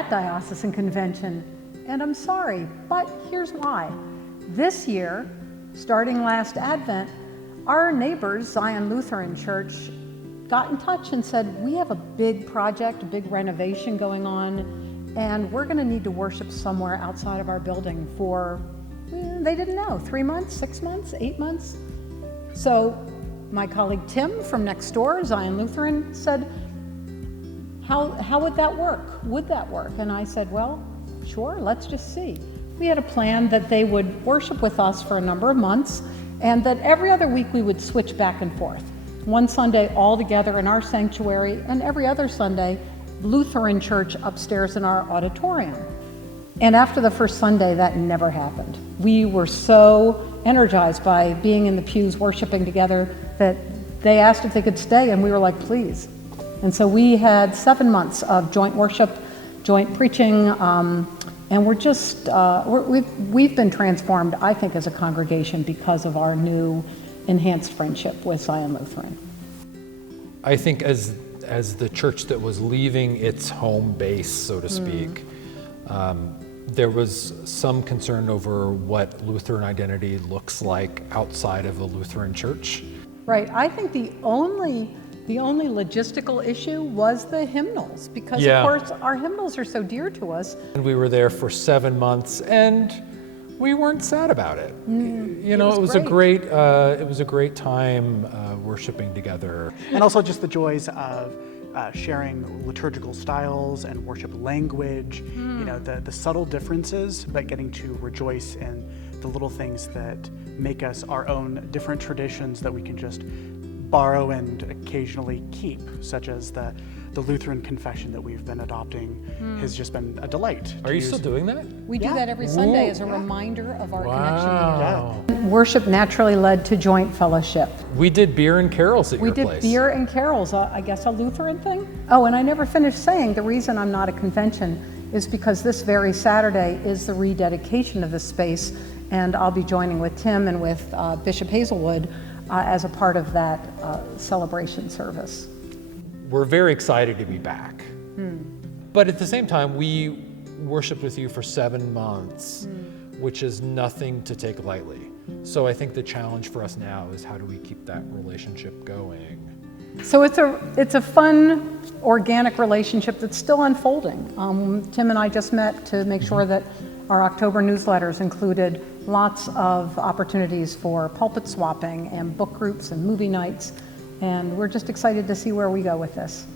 at Diocesan Convention, and I'm sorry, but here's why. This year, starting last Advent, our neighbors, Zion Lutheran Church, got in touch and said, we have a big project, a big renovation going on, and we're going to need to worship somewhere outside of our building for, they didn't know, 3 months, 6 months, 8 months. So my colleague Tim from next door, Zion Lutheran, said, how would that work? Would that work? And I said, well, sure, let's just see. We had a plan that they would worship with us for a number of months, and that every other week we would switch back and forth. One Sunday all together in our sanctuary, and every other Sunday, Lutheran Church upstairs in our auditorium. And after the first Sunday, that never happened. We were so energized by being in the pews worshiping together that they asked if they could stay, and we were like, please. And so we had 7 months of joint worship, joint preaching, and we're just, we've been transformed, I think, as a congregation because of our new enhanced friendship with Zion Lutheran. I think as the church that was leaving its home base, so to speak, there was some concern over what Lutheran identity looks like outside of a Lutheran church. Right. I think the only logistical issue was the hymnals, because of course our hymnals are so dear to us. And we were there for 7 months, and we weren't sad about it. You know, it was a great time worshiping together. And also just the joys of sharing liturgical styles and worship language, you know, the subtle differences, but getting to rejoice in the little things that make us our own different traditions that we can just borrow and occasionally keep, such as the Lutheran confession that we've been adopting has just been a delight. Are you still doing that? We do that every Sunday as a reminder of our connection together. Worship naturally led to joint fellowship. We did beer and carols at your place. We did beer and carols, I guess a Lutheran thing. Oh, and I never finished saying the reason I'm not a convention is because this very Saturday is the rededication of this space, and I'll be joining with Tim and with Bishop Hazelwood as a part of that celebration service. We're very excited to be back. But at the same time, we worshiped with you for 7 months, which is nothing to take lightly. So I think the challenge for us now is how do we keep that relationship going? So it's a fun, organic relationship that's still unfolding. Tim and I just met to make sure that our October newsletters included lots of opportunities for pulpit swapping and book groups and movie nights. And we're just excited to see where we go with this.